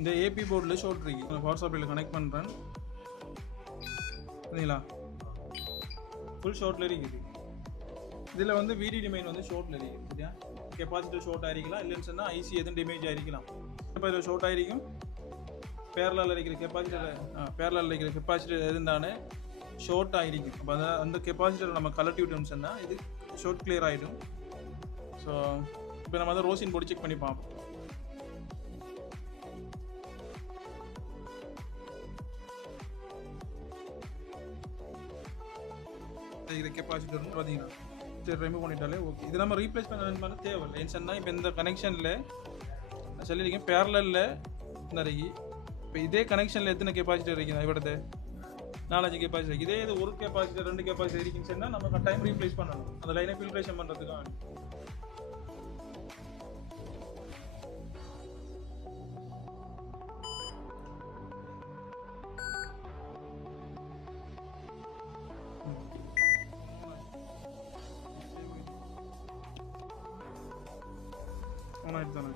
இந்த ஏபி போர்டில் ஷார்ட் இருக்கு, பவர் சப்ளையில் கனெக்ட் பண்ணுறேன். சரிங்களா, ஃபுல் ஷார்ட்டில் இருக்குது. இதில் வந்து விடிடி மெயின் வந்து ஷார்ட்டில் இருக்குது. சரியா, கெப்பாசிட்டர் ஷார்ட் ஆகிருக்கலாம், இல்லைன்னு சொன்னால் ஐசி எதுவும் டேமேஜ் ஆகிருக்கலாம். இப்போ இதில் ஷார்ட் ஆகிருக்கும். பேரலால் இருக்கிற கெப்பாசிட்டர் எதுண்டானே ஷார்ட் ஆகிருக்கும். அப்போ அந்த கெப்பாசிட்டரை நம்ம கலட்டி விட்டோம்னு சொன்னால் இது ஷார்ட் கிளியர் ஆகிடும். ஸோ இப்போ நம்ம அதை ரோசின் போட்டு செக் பண்ணி பார்ப்போம். இது கெப்பாசிட்டர்னு பார்த்தீங்கன்னா சரி ரிமூவ் பண்ணிட்டாலே ஓகே. இது நம்ம ரீப்ளேஸ் பண்ண தேவையில்லை. ஏன்னு சொன்னால் இப்போ இந்த கனெக்ஷனில் சொல்லியிருக்கேன் பேரலில் நிறைய. இப்போ இதே கனெக்ஷனில் எத்தனை கெப்பாசிட்டர் இருக்குது? இவிடத்தை 4-5 கெப்பாசிட்டர் இருக்குது. இதே இது ஒரு கெப்பாசிட்டர் 2 கெப்பாசிட்டர் இருக்குன்னு சொன்னால் நம்ம கட்டாயம் ரீப்ளேஸ் பண்ணணும். அந்த லைனை ஃபில்ட்ரேஷன் பண்ணுறதுக்காக. ஆனாயிட்டு தானே